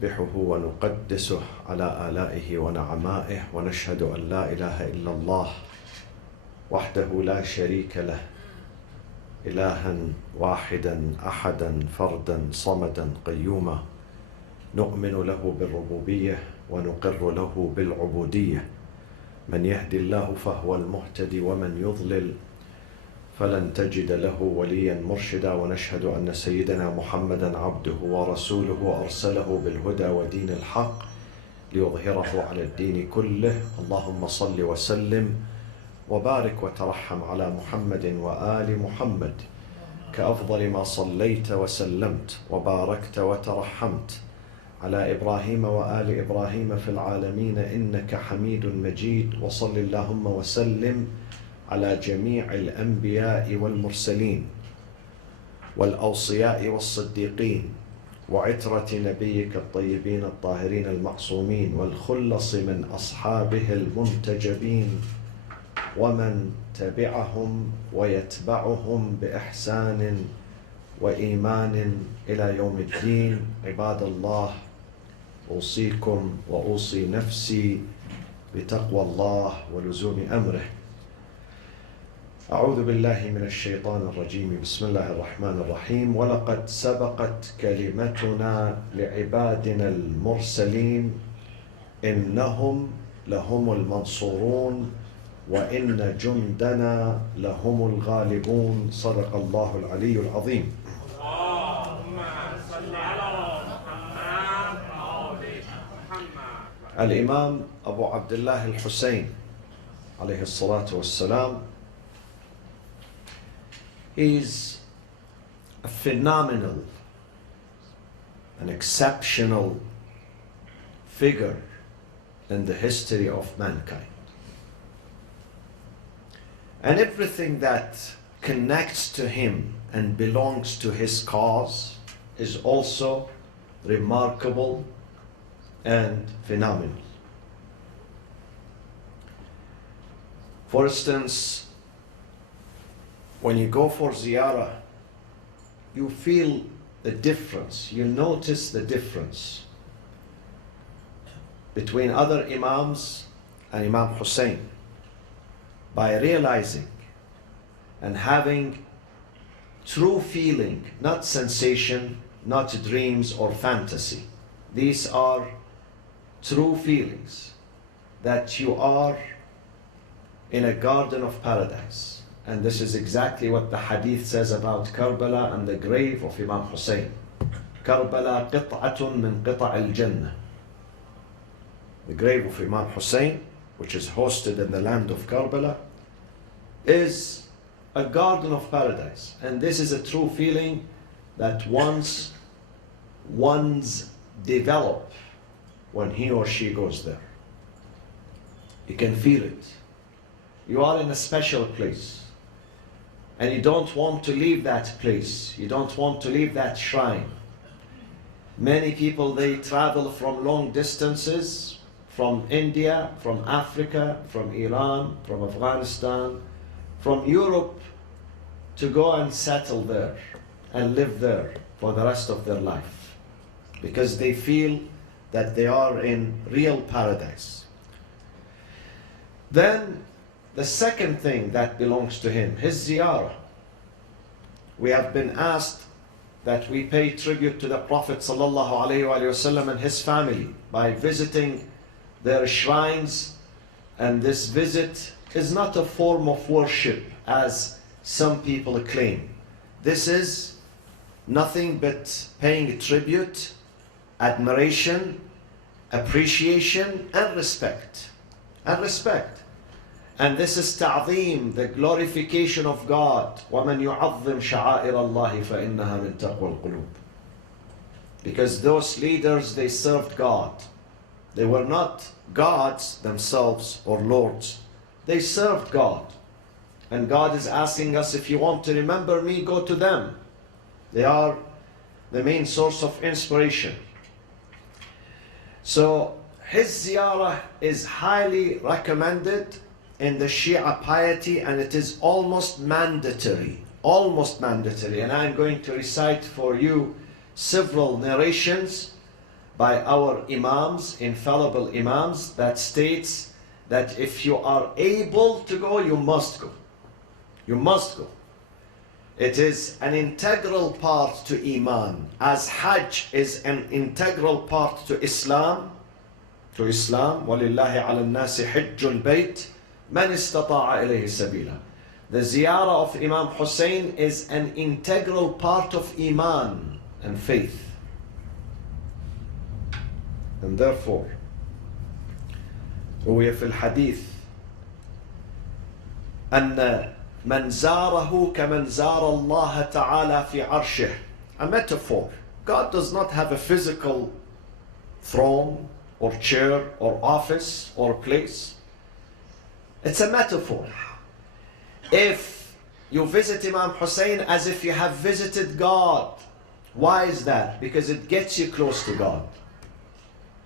نسبحه ونقدسه على آلائه ونعمائه ونشهد أن لا إله إلا الله وحده لا شريك له إلها واحدا أحدا فردا صمدا قيوما نؤمن له بالربوبية ونقر له بالعبودية من يهدي الله فهو المهتدي ومن يضلل فلن تجد له وليا مرشدا ونشهد أن سيدنا محمدا عبده ورسوله أرسله بالهدى ودين الحق ليظهره على الدين كله اللهم صل وسلم وبارك وترحم على محمد وآل محمد كأفضل ما صليت وسلمت وباركت وترحمت على إبراهيم وآل إبراهيم في العالمين إنك حميد مجيد وصل اللهم وسلم على جميع الأنبياء والمرسلين والأوصياء والصديقين وعترة نبيك الطيبين الطاهرين المعصومين والخلص من أصحابه المنتجبين ومن تبعهم ويتبعهم بإحسان وإيمان إلى يوم الدين. عباد الله، أوصيكم وأوصي نفسي بتقوى الله ولزوم أمره. أعوذ بالله من الشيطان الرجيم. بسم الله الرحمن الرحيم. ولقد سبقت كلمتنا لعبادنا المرسلين إنهم لهم المنصورون وإن جندنا لهم الغالبون. صدق الله العلي العظيم. اللهم صل على محمد. الإمام أبو عبد الله الحسين عليه الصلاة والسلام is a phenomenal, an exceptional figure in the history of mankind. And everything that connects to him and belongs to his cause is also remarkable and phenomenal. For instance, when you go for ziyarah, you feel the difference, you notice the difference between other imams and Imam Hussein by realizing and having true feeling, not sensation, not dreams or fantasy. These are true feelings that you are in a garden of paradise. And this is exactly what the hadith says about Karbala and the grave of Imam Hussein. Karbala qit'atun min qita' al-Jannah. The grave of Imam Hussein, which is hosted in the land of Karbala, is a garden of paradise. And this is a true feeling that one's develop when he or she goes there. You can feel it. You are in a special place. And you don't want to leave that place. You don't want to leave that shrine. Many people, they travel from long distances, from India, from Africa, from Iran, from Afghanistan, from Europe, to go and settle there and live there for the rest of their life, because they feel that they are in real paradise. Then the second thing that belongs to him, his ziyarah. We have been asked that we pay tribute to the Prophet ﷺ and his family by visiting their shrines, and this visit is not a form of worship as some people claim. This is nothing but paying tribute, admiration, appreciation and respect. And this is ta'zeem, the glorification of God. وَمَنْ يُعَظِّمْ شَعَائِرَ اللَّهِ فَإِنَّهَا مِنْ تَقْوَى الْقُلُوبِ. Because those leaders, they served God. They were not gods themselves or lords. They served God. And God is asking us, if you want to remember me, go to them. They are the main source of inspiration. So his ziyarah is highly recommended in the Shia piety, and it is almost mandatory. And I'm going to recite for you several narrations by our imams, infallible imams, that states that if you are able to go, you must go. You must go. It is an integral part to Iman, as Hajj is an integral part to Islam. وَلِلَّهِ عَلَى النَّاسِ حِجُّ الْبَيْتِ مَنِ اسْتَطَاعَ إِلَيْهِ سَبِيلًا. The ziyarah of Imam Hussein is an integral part of Iman and faith. And therefore, روي في الحديث أن من زاره كمن زار الله تعالى في عرشه. A metaphor. God does not have a physical throne or chair or office or place. It's a metaphor. If you visit Imam Hussein as if you have visited God. Why is that? Because it gets you close to God.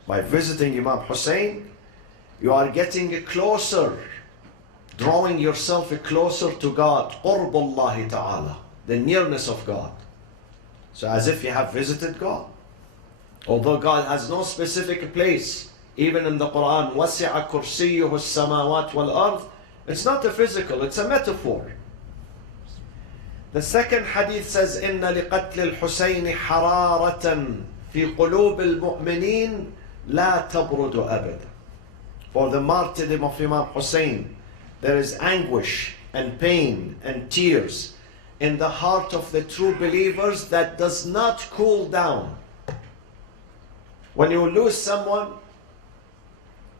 By visiting Imam Hussein, you are getting closer, drawing yourself closer to God. قُرْبُ اللَّهِ تَعَالَى, the nearness of God. So as if you have visited God. Although God has no specific place, even in the Quran, وَسِعَ كُرْسِيُّهُ السَّمَاوَاتِ وَالْأَرْضِ, it's not a physical, it's a metaphor. The second hadith says, إِنَّ لِقَتْلِ الْحُسَيْنِ حَرَارَةً فِي قُلُوبِ الْمُؤْمِنِينَ لَا تَبْرُدُ أَبَدًا. For the martyrdom of Imam Hussein, there is anguish and pain and tears in the heart of the true believers that does not cool down. When you lose someone,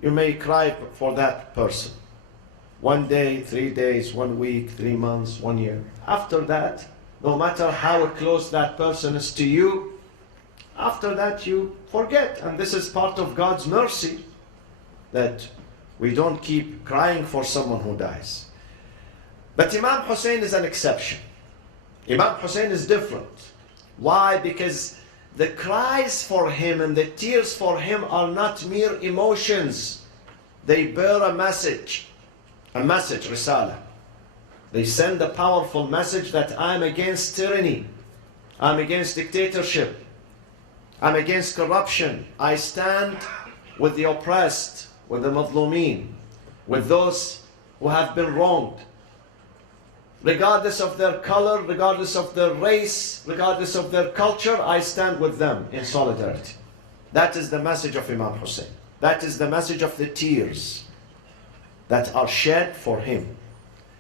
you may cry for that person. 1 day, 3 days, 1 week, 3 months, 1 year. After that, no matter how close that person is to you, after that you forget. And this is part of God's mercy, that we don't keep crying for someone who dies. But Imam Hussein is an exception. Imam Hussein is different. Why? Because the cries for him and the tears for him are not mere emotions. They bear a message, risala. They send a powerful message that I'm against tyranny, I'm against dictatorship, I'm against corruption. I stand with the oppressed, with the madlumeen, with those who have been wronged. Regardless of their color, regardless of their race, regardless of their culture, I stand with them in solidarity. That is the message of Imam Hussein. That is the message of the tears that are shed for him.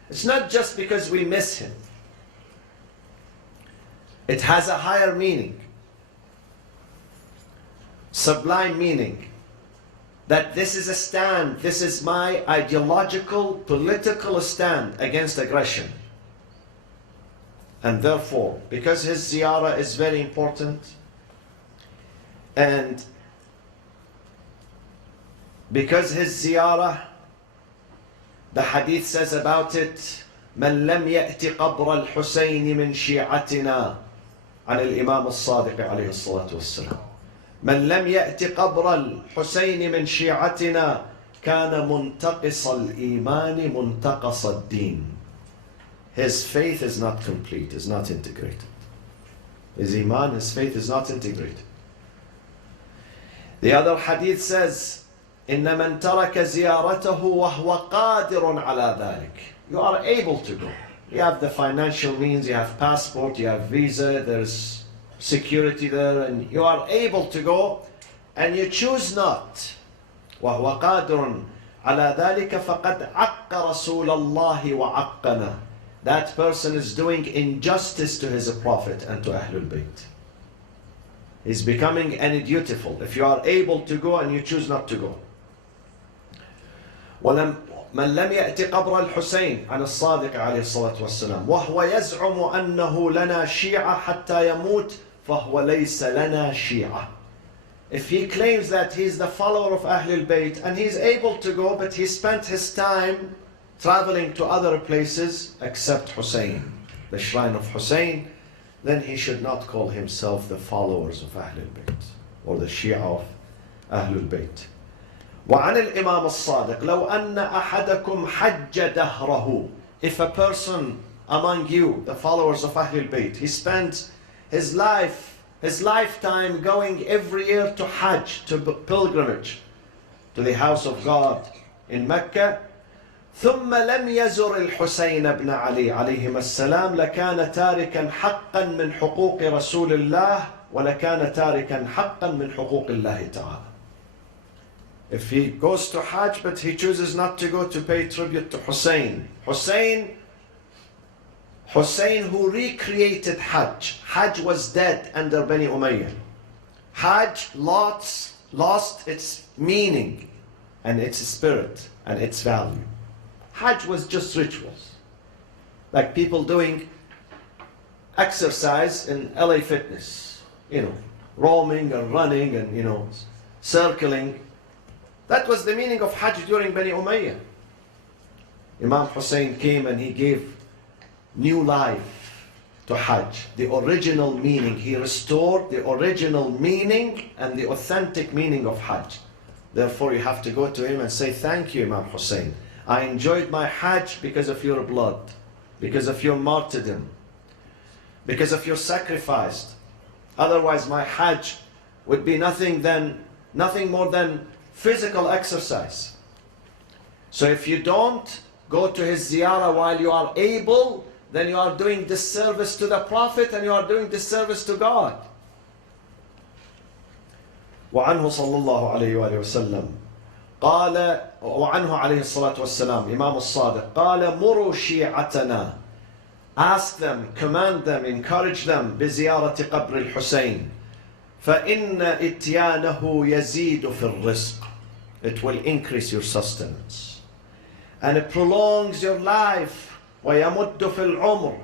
It's not just because we miss him. It has a higher meaning, sublime meaning, that this is a stand, this is my ideological, political stand against aggression. And therefore, because his ziyarah is very important, and because his ziyarah, the hadith says about it, من لم يأتي قبر الحسين من شيعتنا, عن الإمام الصادق عليه الصلاة والسلام. من لم يأتي قبر الحسين من شيعتنا كان منتقص الإيمان منتقص الدين. His faith is not complete, is not integrated. His iman, his faith is not integrated. The other hadith says, إن من ترك زيارته وهو قادر على ذلك. You are able to go. You have the financial means, you have passport, you have visa, there's security there, and you are able to go, and you choose not. وهو قادر على ذلك فقد عق رسول الله وعقنا. That person is doing injustice to his prophet and to Ahlul Bayt. He's becoming undutiful if you are able to go and you choose not to go. من لم يأتي قبر الحسين عن الصادق عليه الصلاة والسلام وهو يزعم أنه لنا شيعة حتى يموت فهو ليس لنا شيعة. If he claims that he's the follower of Ahlul Bayt and he's able to go, but he spent his time traveling to other places except Hussein, the shrine of Hussein, then he should not call himself the followers of Ahlul Bayt or the Shia of Ahlul Bayt. وعن الإمام الصادق لو أن أحدكم حج دهره. If a person among you, the followers of Ahlul Bayt, he spent his life, his lifetime going every year to Hajj, to pilgrimage, to the house of God in Mecca. ثم لم يزر الحسين بن علي عليهما السلام لكان تاركا حقا من حقوق رسول الله ولكان تاركا حقا من حقوق الله تعالى. If he goes to Hajj but he chooses not to go to pay tribute to Hussein, Hussein who recreated Hajj. Hajj was dead under Bani Umayyah. Hajj lost its meaning and its spirit and its value. Hajj was just rituals. Like people doing exercise in LA Fitness, roaming and running and, circling. That was the meaning of Hajj during Bani Umayyah. Imam Hussein came and he gave new life to Hajj. The original meaning. He restored the original meaning and the authentic meaning of Hajj. Therefore you have to go to him and say, thank you, Imam Hussein. I enjoyed my Hajj because of your blood, because of your martyrdom, because of your sacrifice. Otherwise my Hajj would be nothing more than physical exercise. So if you don't go to his ziyarah while you are able, then you are doing disservice to the Prophet and you are doing disservice to God. وعنه صلى الله عليه وآله وسلم قال وعنه عليه الصلاة والسلام إمام الصادق قال مروا شيعتنا, ask them, command them, encourage them بزيارة قبر الحسين فإن إتيانه يزيد في الرزق. It will increase your sustenance and it prolongs your life. ويمد في العمر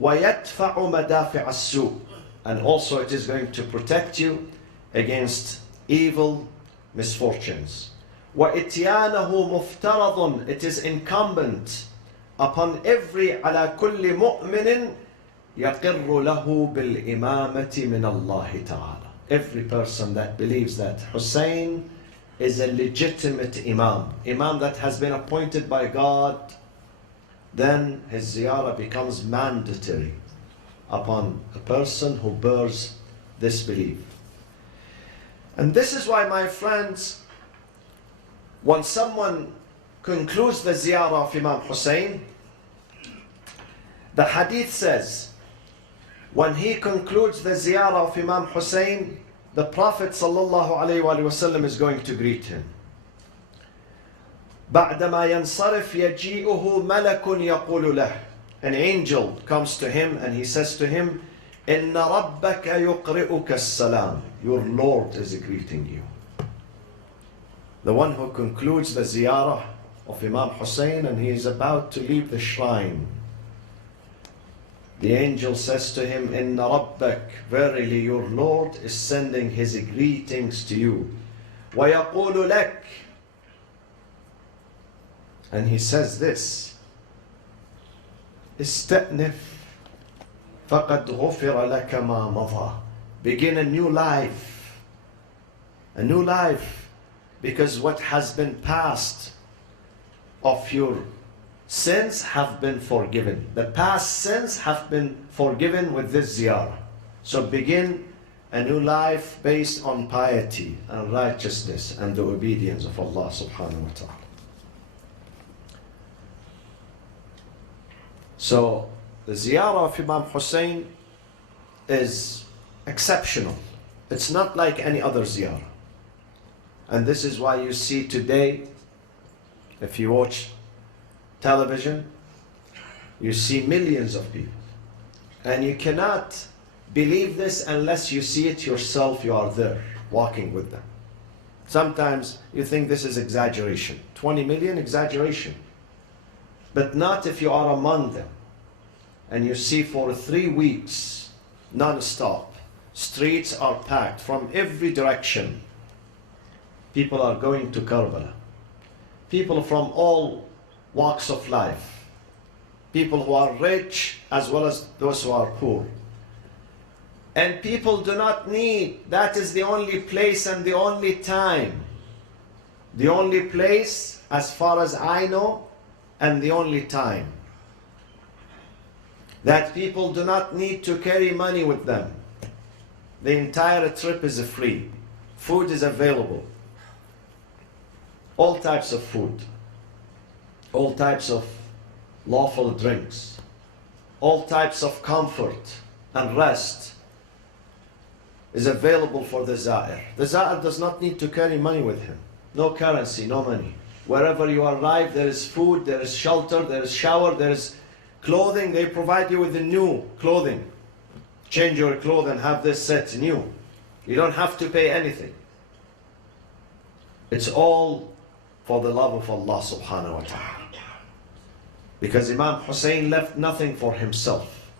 ويدفع مدافع السوء, and also it is going to protect you against evil misfortunes. وإتيانه مفترض, it is incumbent upon every على كل مؤمن يقر له بالإمامة من الله تعالى. Every person that believes that Hussein is a legitimate imam that has been appointed by God, then his ziyarah becomes mandatory upon a person who bears this belief. And this is why, my friends, when someone concludes the ziyarah of Imam Hussein, the hadith says, when he concludes the ziyarah of Imam Hussein, the Prophet ﷺ is going to greet him. بعدما ينصرف يجيئه ملك يقول له, an angel comes to him and he says to him, إن ربك يقرئك السلام, your Lord is greeting you. The one who concludes the ziyarah of Imam Hussein and he is about to leave the shrine, the angel says to him, إن ربك, verily your Lord is sending his greetings to you. ويقول لك, and he says this, استأنف فقد غفر لك ما مضى. Begin a new life. A new life. Because what has been past of your sins have been forgiven. The past sins have been forgiven with this ziyarah. So begin a new life based on piety and righteousness and the obedience of Allah subhanahu wa ta'ala. So the ziyarah of Imam Hussein is exceptional. It's not like any other ziyarah. And this is why you see today, if you watch television, you see millions of people. And you cannot believe this unless you see it yourself, you are there, walking with them. Sometimes you think this is exaggeration. 20 million, exaggeration. But not if you are among them. And you see for 3 weeks, non-stop, streets are packed from every direction. People are going to Karbala. People from all walks of life. People who are rich as well as those who are poor. And people do not need, that is the only place and the only time. The only place, as far as I know, and the only time. That people do not need to carry money with them. The entire trip is free. Food is available. All types of food. All types of lawful drinks. All types of comfort and rest is available for the Za'ir. The Za'ir does not need to carry money with him. No currency, no money. Wherever you arrive, there is food, there is shelter, there is shower, there is clothing. They provide you with the new clothing. Change your clothes and have this set new. You don't have to pay anything. It's all for the love of Allah subhanahu wa ta'ala. Because Imam Hussein left nothing for himself.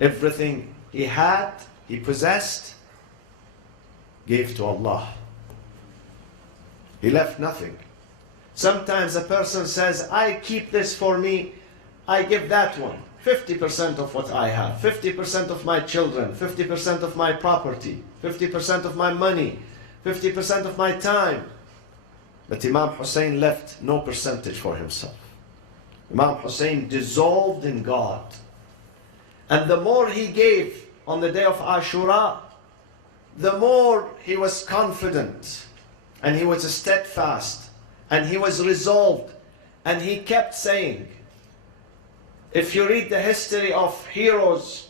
Everything he had, he possessed, gave to Allah. He left nothing. Sometimes a person says, I keep this for me, I give that one. 50% of what I have, 50% of my children, 50% of my property, 50% of my money, 50% of my time. But Imam Hussein left no percentage for himself. Imam Hussein dissolved in God. And the more he gave on the day of Ashura, the more he was confident, and he was steadfast, and he was resolved, and he kept saying, if you read the history of heroes,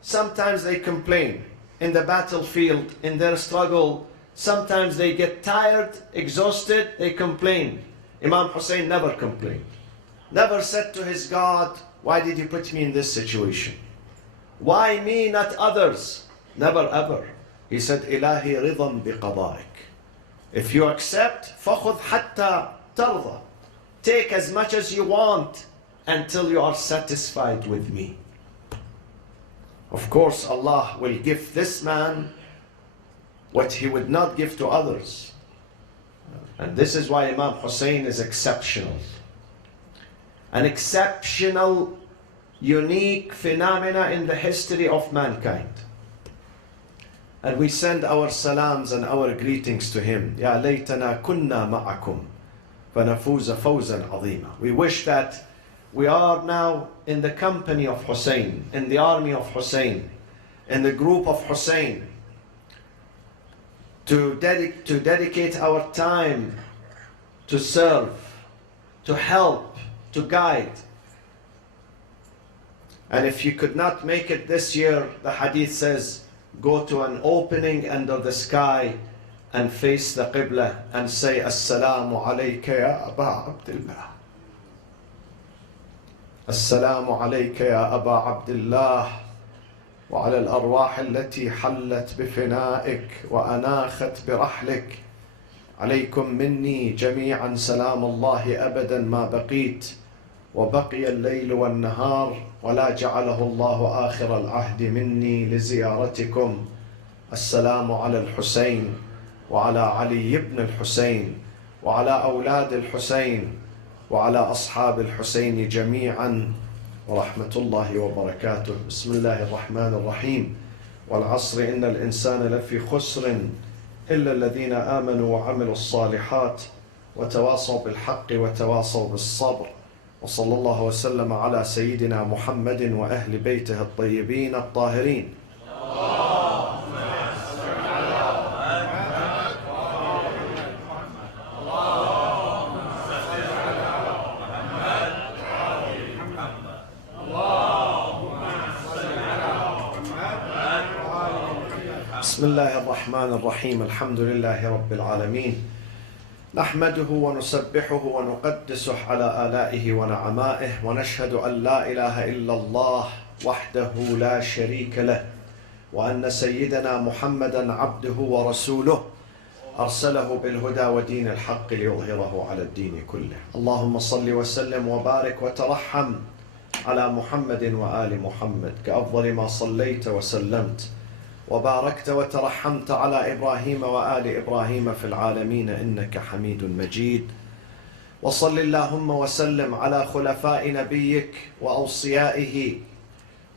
sometimes they complain in the battlefield, in their struggle. Sometimes they get tired, exhausted, they complain. Imam Hussein never complained. Never said to his God, why did you put me in this situation? Why me, not others? Never ever. He said, Ilahi ridhan biqadaik. If you accept, فَخُذْ حَتَّى تَرْضَى. Take as much as you want until you are satisfied with me. Of course, Allah will give this man what he would not give to others. And this is why Imam Hussein is exceptional. An exceptional, unique phenomena in the history of mankind. And we send our salams and our greetings to him. Ya laytana kunna ma'akum fanafuza fawzan azima. We wish that we are now in the company of Hussein, in the army of Hussein, in the group of Hussein, to dedicate our time to serve, to help, to guide. And if you could not make it this year, the hadith says, go to an opening under the sky and face the Qibla and say, Assalamu alayka ya Aba Abdullah. السلام عليك يا أبا عبد الله وعلى الأرواح التي حلت بفنائك وأناخت برحلك عليكم مني جميعا سلام الله أبدا ما بقيت وبقي الليل والنهار ولا جعله الله آخر العهد مني لزيارتكم السلام على الحسين وعلى علي بن الحسين وعلى أولاد الحسين وعلى أصحاب الحسين جميعا ورحمة الله وبركاته. بسم الله الرحمن الرحيم. والعصر إن الإنسان لفي خسر إلا الذين آمنوا وعملوا الصالحات وتواصوا بالحق وتواصوا بالصبر. وصلى الله وسلم على سيدنا محمد وأهل بيته الطيبين الطاهرين. بسم الله الرحمن الرحيم. الحمد لله رب العالمين. نحمده ونسبحه ونقدسه على آلائه ونعمائه ونشهد أن لا إله إلا الله وحده لا شريك له وأن سيدنا محمدا عبده ورسوله أرسله بالهدى ودين الحق ليظهره على الدين كله. اللهم صل وسلم وبارك وترحم على محمد وآل محمد كأفضل ما صليت وسلمت وباركت وترحمت على إبراهيم وآل إبراهيم في العالمين إنك حميد مجيد. وصل اللهم وسلم على خلفاء نبيك وأوصيائه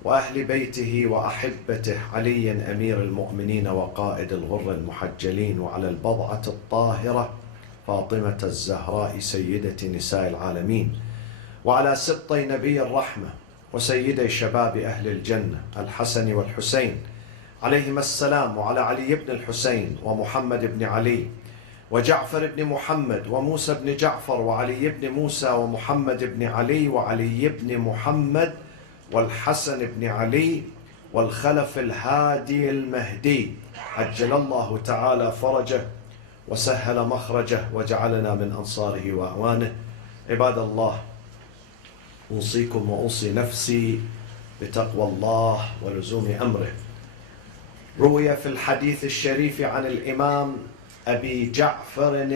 وأهل بيته وأحبته علي أمير المؤمنين وقائد الغر المحجلين وعلى البضعة الطاهرة فاطمة الزهراء سيدة نساء العالمين وعلى سبطي نبي الرحمة وسيدي شباب أهل الجنة الحسن والحسين عليهما السلام وعلى علي بن الحسين ومحمد بن علي وجعفر بن محمد وموسى بن جعفر وعلي بن موسى ومحمد بن علي وعلي بن محمد والحسن بن علي والخلف الهادي المهدي عجل الله تعالى فرجه وسهل مخرجه وجعلنا من أنصاره وأعوانه. عباد الله، أوصيكم وأوصي نفسي بتقوى الله ولزوم أمره. روي في الحديث الشريف عن الإمام أبي جعفر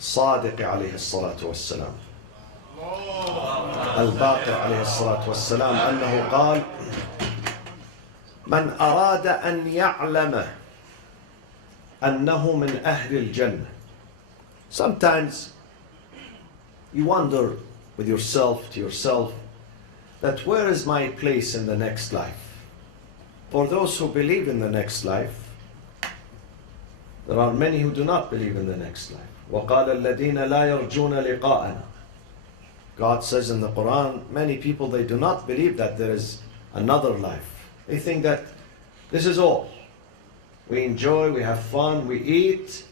الصادق عليه الصلاة والسلام الباقر عليه الصلاة والسلام أنه قال: من أراد أن يعلم أنه من أهل الجنة. Sometimes you wonder with yourself to yourself that where is my place in the next life? For those who believe in the next life, there are many who do not believe in the next life. وَقَالَ الَّذِينَ لَا يَرْجُونَ لِقَاءَنَا. God says in the Quran, many people, they do not believe that there is another life. They think that this is all. We enjoy, we have fun, we eat,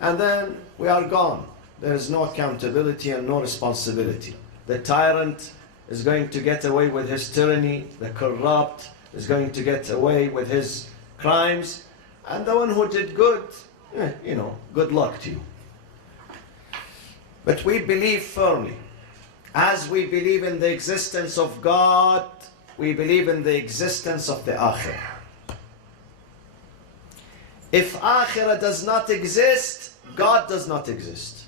and then we are gone. There is no accountability and no responsibility. The tyrant is going to get away with his tyranny, the corrupt is going to get away with his crimes, and the one who did good, good luck to you. But we believe firmly, as we believe in the existence of God, we believe in the existence of the Akhirah. If Akhirah does not exist, God does not exist.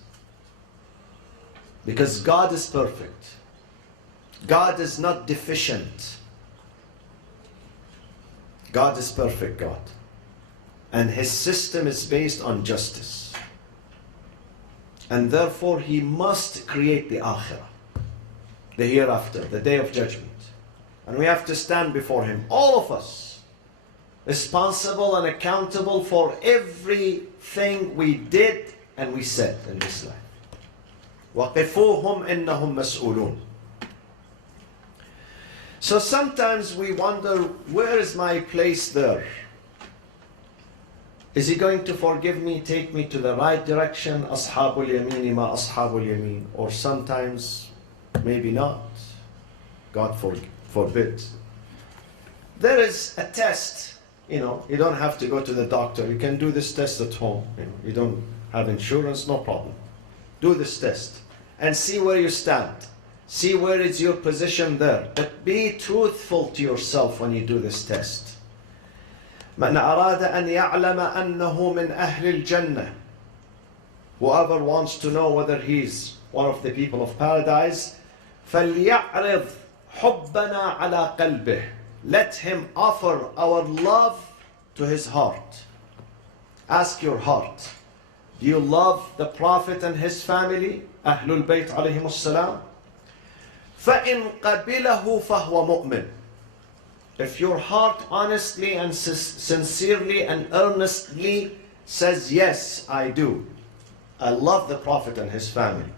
Because God is perfect. God is not deficient. God is perfect God. And His system is based on justice. And therefore He must create the Akhirah, the hereafter, the day of judgment. And we have to stand before Him, all of us, responsible and accountable for everything we did and we said in this life. وَقِفُوهُمْ إِنَّهُمْ مَسْئُولُونَ. So sometimes we wonder, where is my place there? Is He going to forgive me, take me to the right direction? أَصْحَابُ الْيَمِينِ مَا أَصْحَابُ الْيَمِينِ. Or sometimes, maybe not. God forbid. There is a test. You don't have to go to the doctor. You can do this test at home. You don't have insurance, no problem. Do this test and see where you stand. See where is your position there. But be truthful to yourself when you do this test. من أراد أن يعلم أنه من أهل الجنة. Whoever wants to know whether he's one of the people of paradise, فليعرض حبنا على قلبه. Let him offer our love to his heart. Ask your heart, do you love the Prophet and his family, Ahlul Bayt alayhim as-salam? فَإِنْ قَبِلَهُ فَهُوَ مُؤْمِنٌ. If your heart honestly and sincerely and earnestly says, yes, I do. I love the Prophet and his family.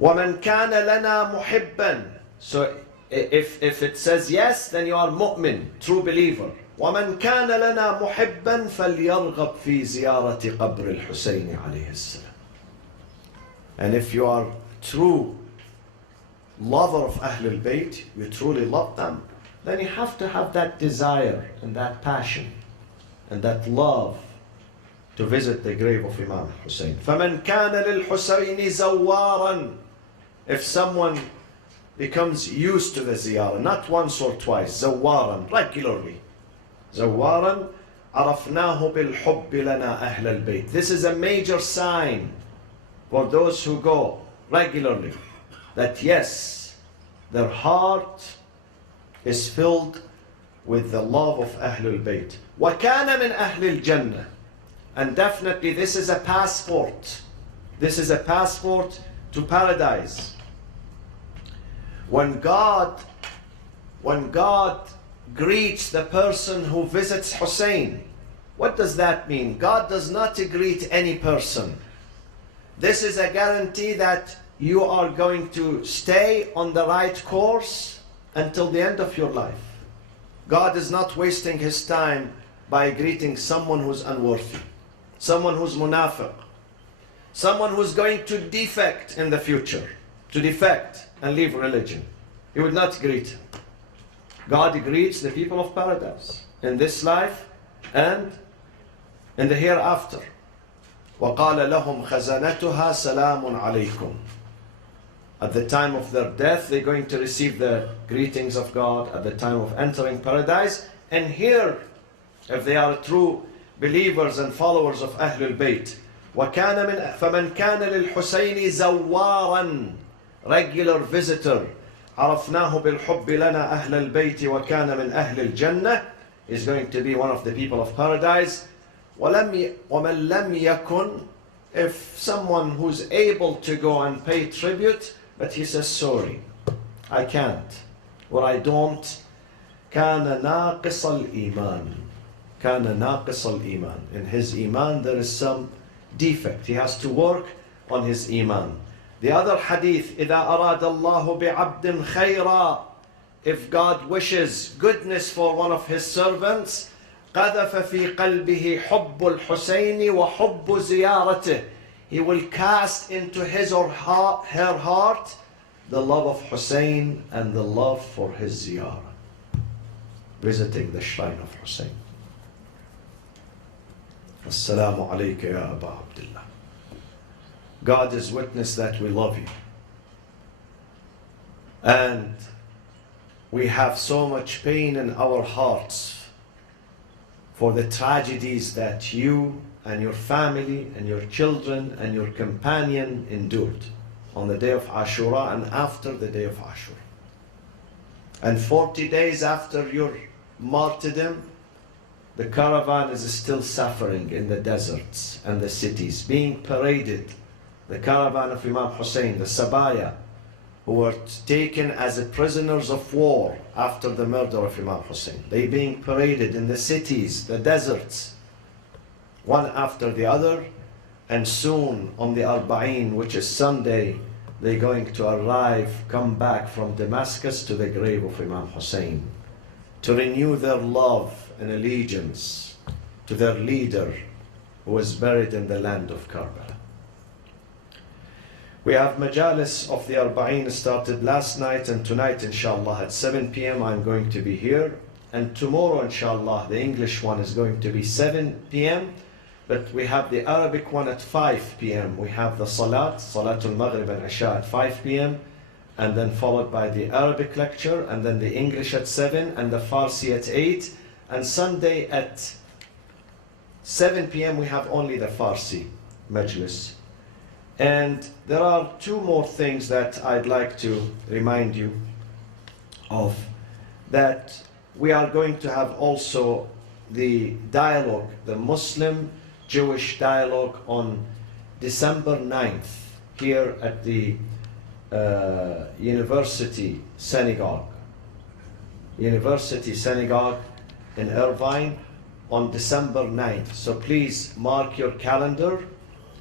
وَمَنْ كَانَ لَنَا مُحِبًّا. So if it says yes, then you are mu'min, true believer. وَمَنْ كَانَ لَنَا مُحِبًّا فَلْيَرْغَبْ فِي زِيَارَةِ قَبْرِ الْحُسَيْنِ عَلَيْهِ السَّلَامِ. And if you are true lover of Ahlul Bayt, you truly love them, then you have to have that desire and that passion and that love to visit the grave of Imam Hussein. فَمَنْ كَانَ لِلْحُسَيْنِ زَوَّارًا. If someone becomes used to the ziyarah, not once or twice, زَوَّارًا, regularly. زَوَّارًا عَرَفْنَاهُ بِالْحُبِّ لَنَا أَهْلَ الْبَيْتِ. This is a major sign for those who go regularly, that yes, their heart is filled with the love of Ahlul Bayt. وَكَانَ مِنْ أَهْلِ الْجَنَّةِ. And definitely this is a passport. This is a passport to paradise. When God greets the person who visits Hussein, what does that mean? God does not greet any person. This is a guarantee that you are going to stay on the right course until the end of your life. God is not wasting his time by greeting someone who's unworthy, someone who's munafiq, someone who's going to defect in the future, to defect and leave religion. He would not greet him. God greets the people of paradise in this life and in the hereafter. وَقَالَ لَهُمْ خَزَنَتُهَا سَلَامٌ عَلَيْكُمْ. At the time of their death, they're going to receive the greetings of God at the time of entering paradise. And here, if they are true believers and followers of Ahlul Bayt, فَمَنْ كَانَ لِلْحُسَيْنِ زَوَّارًا, regular visitor, عرفناه بالحب لنا أهل البيت وكان من أهل الجنة, is going to be one of the people of paradise. ومن لم يكن, if someone who's able to go and pay tribute, but he says, sorry, I can't, or I don't, كان ناقص الإيمان. كان ناقص الإيمان. In his iman there is some defect. He has to work on his iman. The other hadith, إذا أراد الله بعبد خيرا, if God wishes goodness for one of his servants, قذف في قلبه حب الحسين وحب زيارته, he will cast into his or her heart the love of Hussein and the love for his ziyarah, visiting the shrine of Hussein. Assalamu alayka ya Aba Abdullah. God is witness that we love you. And we have so much pain in our hearts for the tragedies that you and your family and your children and your companion endured on the day of Ashura and after the day of Ashura. And 40 days after your martyrdom, the caravan is still suffering in the deserts and the cities, being paraded. The caravan of Imam Hussein, the Sabaya, who were taken as prisoners of war after the murder of Imam Hussein. They being paraded in the cities, the deserts, one after the other, and soon on the Arba'in, which is Sunday, they're going to arrive, come back from Damascus to the grave of Imam Hussein to renew their love and allegiance to their leader who was buried in the land of Karbala. We have majalis of the Arba'in started last night, and tonight inshallah at 7 p.m. I'm going to be here, and tomorrow inshallah the English one is going to be 7 p.m. but we have the Arabic one at 5 p.m. We have the Salatul Maghrib and Isha at 5 p.m. and then followed by the Arabic lecture, and then the English at 7 and the Farsi at 8, and Sunday at 7 p.m. we have only the Farsi majlis. And there are two more things that I'd like to remind you of, that we are going to have also the dialogue, the Muslim-Jewish dialogue on December 9th here at the University Synagogue in Irvine on December 9th. So please mark your calendar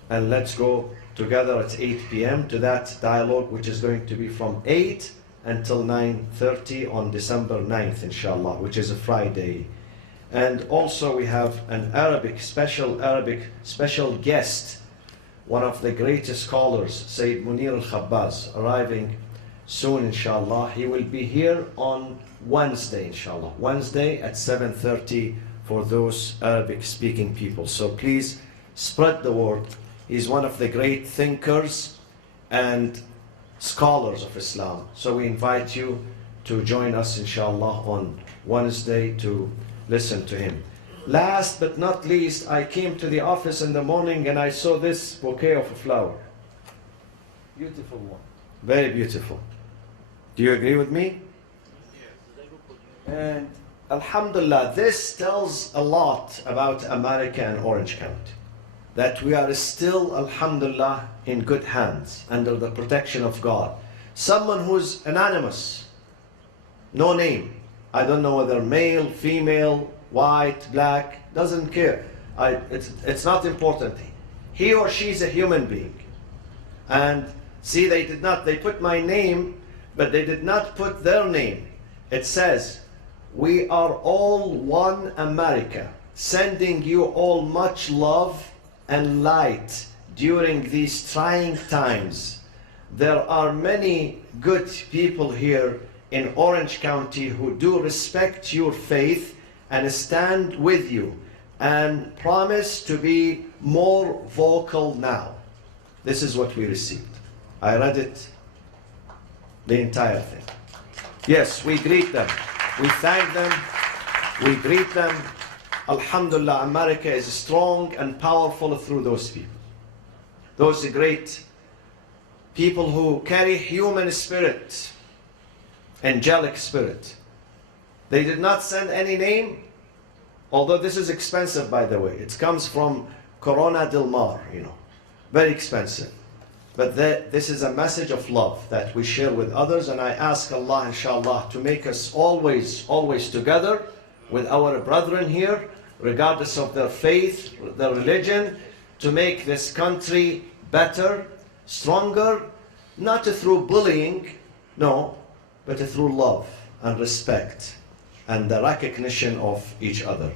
and let's go together at 8 p.m. to that dialogue, which is going to be from 8 until 9:30 on December 9th, inshallah, which is a Friday. And also we have an special guest, one of the greatest scholars, Sayyid Munir al-Khabbaz, arriving soon, inshallah. He will be here on Wednesday, inshallah. Wednesday at 7:30 for those Arabic-speaking people. So please spread the word. He's one of the great thinkers and scholars of Islam. So we invite you to join us, inshallah, on Wednesday to listen to him. Last but not least, I came to the office in the morning and I saw this bouquet of a flower. Beautiful one. Very beautiful. Do you agree with me? And alhamdulillah, this tells a lot about America and Orange County. That we are still, alhamdulillah, in good hands, under the protection of God. Someone who's anonymous, no name. I don't know whether male, female, white, black, doesn't care. It's not important. He or she is a human being. And see, they put my name, but they did not put their name. It says, We are all one America, sending you all much love and light during these trying times. There are many good people here in Orange County who do respect your faith and stand with you and promise to be more vocal now. This is what we received. I read it, the entire thing. Yes, we greet them. We thank them. We greet them. Alhamdulillah, America is strong and powerful through those people. Those great people who carry human spirit, angelic spirit. They did not send any name, although this is expensive, by the way. It comes from Corona del Mar, very expensive. But this is a message of love that we share with others, and I ask Allah, inshallah, to make us always together with our brethren here, regardless of their faith, their religion, to make this country better, stronger, not through bullying, no, but through love and respect and the recognition of each other.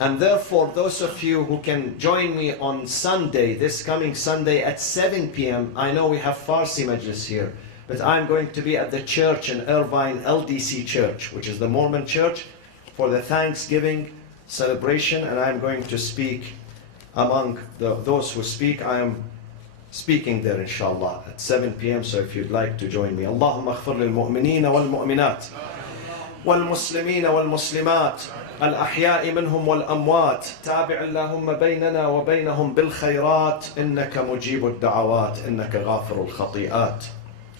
And therefore, those of you who can join me on Sunday, this coming Sunday at 7 p.m., I know we have Farsi Majlis here, but I'm going to be at the church in Irvine, LDC Church, which is the Mormon church, for the Thanksgiving celebration, and I'm going to speak among those who speak. I am speaking there, inshallah, at 7 p.m., so if you'd like to join me. Allahumma aghfir lil mu'minina wal mu'minat wal muslimina wal muslimat الأحياء منهم والأموات تابع اللهم بيننا وبينهم بالخيرات إنك مجيب الدعوات إنك غافر الخطيئات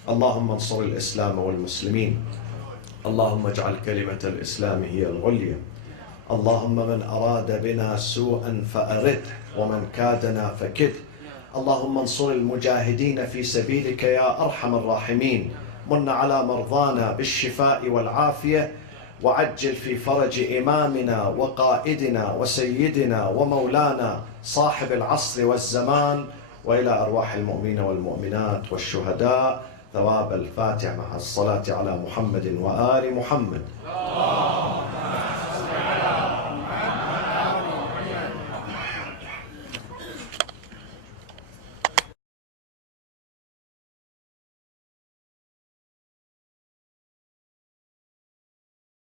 اللهم انصر الإسلام والمسلمين اللهم اجعل كلمة الإسلام هي العليا اللهم من أراد بنا سوءا فأرد ومن كادنا فكد اللهم انصر المجاهدين في سبيلك يا أرحم الراحمين من على مرضانا بالشفاء والعافية وعجل في فرج إمامنا وقائدنا وسيدنا ومولانا صاحب العصر والزمان وإلى أرواح المؤمنين والمؤمنات والشهداء ثواب الفاتحة مع الصلاة على محمد وآل محمد.